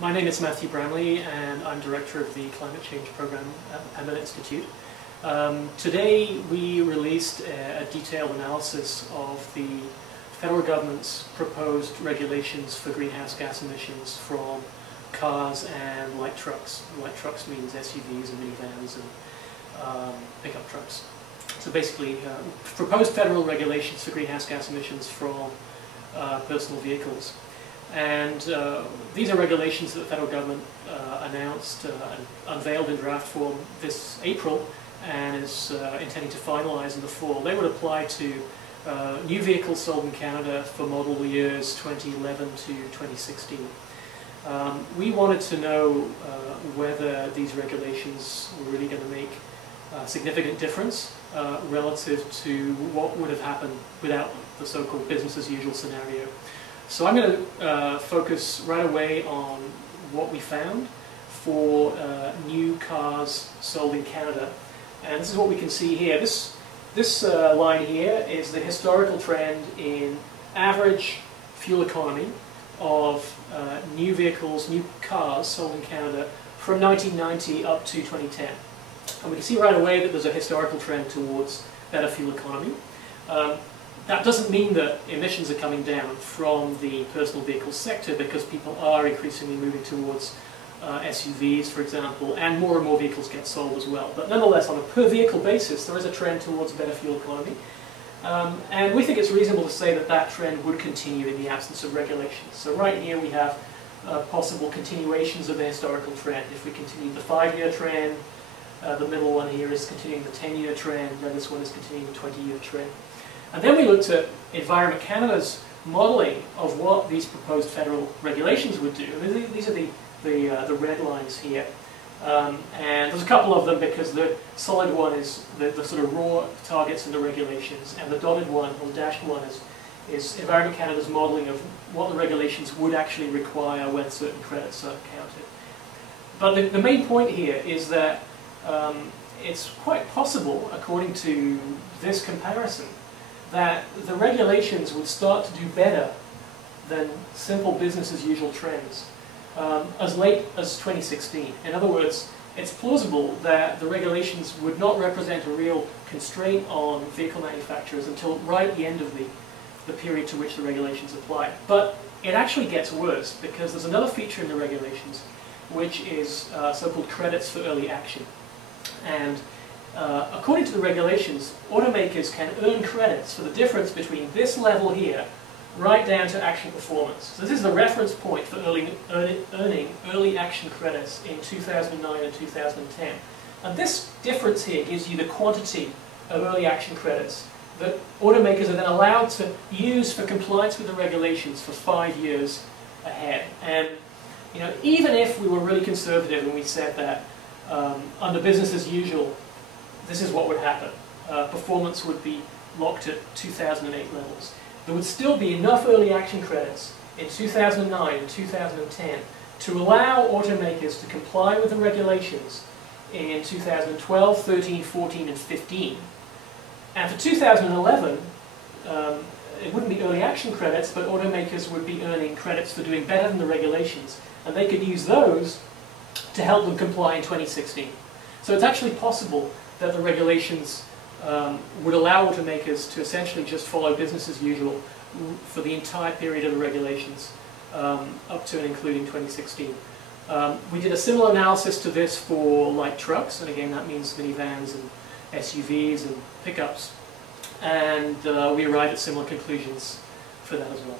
My name is Matthew Bramley, and I'm Director of the Climate Change Program at the Pembina Institute. Today we released a detailed analysis of the federal government's proposed regulations for greenhouse gas emissions from cars and light trucks. Light trucks means SUVs and minivans and pickup trucks. So basically, proposed federal regulations for greenhouse gas emissions from personal vehicles. And these are regulations that the federal government announced and unveiled in draft form this April and is intending to finalise in the fall. They would apply to new vehicles sold in Canada for model years 2011 to 2016. We wanted to know whether these regulations were really going to make a significant difference relative to what would have happened without them, the so-called business as usual scenario. So I'm going to focus right away on what we found for new cars sold in Canada. And this is what we can see here. This line here is the historical trend in average fuel economy of new vehicles, new cars sold in Canada from 1990 up to 2010. And we can see right away that there's a historical trend towards better fuel economy. That doesn't mean that emissions are coming down from the personal vehicle sector, because people are increasingly moving towards SUVs, for example, and more vehicles get sold as well. But nonetheless, on a per vehicle basis, there is a trend towards better fuel economy. And we think it's reasonable to say that that trend would continue in the absence of regulations. So right here we have possible continuations of the historical trend. If we continue the 5-year trend, the middle one here is continuing the 10-year trend, and this one is continuing the 20-year trend. And then we looked at Environment Canada's modelling of what these proposed federal regulations would do. And these are the red lines here. And there's a couple of them, because the solid one is the sort of raw targets in the regulations, and the dotted one, or the dashed one, is Environment Canada's modelling of what the regulations would actually require when certain credits are counted. But the main point here is that it's quite possible, according to this comparison, that the regulations would start to do better than simple business as usual trends as late as 2016. In other words, it's plausible that the regulations would not represent a real constraint on vehicle manufacturers until right at the end of the period to which the regulations apply. But it actually gets worse, because there's another feature in the regulations, which is so-called credits for early action. And according to the regulations, automakers can earn credits for the difference between this level here right down to actual performance. So this is the reference point for earning early action credits in 2009 and 2010. And this difference here gives you the quantity of early action credits that automakers are then allowed to use for compliance with the regulations for 5 years ahead. And even if we were really conservative and we said that under business as usual, this is what would happen. Performance would be locked at 2008 levels. There would still be enough early action credits in 2009 and 2010 to allow automakers to comply with the regulations in 2012, 13, 14 and 15. And for 2011, it wouldn't be early action credits, but automakers would be earning credits for doing better than the regulations, and they could use those to help them comply in 2016. So it's actually possible that the regulations would allow automakers to essentially just follow business as usual for the entire period of the regulations, up to and including 2016. We did a similar analysis to this for light trucks, and again that means minivans and SUVs and pickups, and we arrived at similar conclusions for that as well.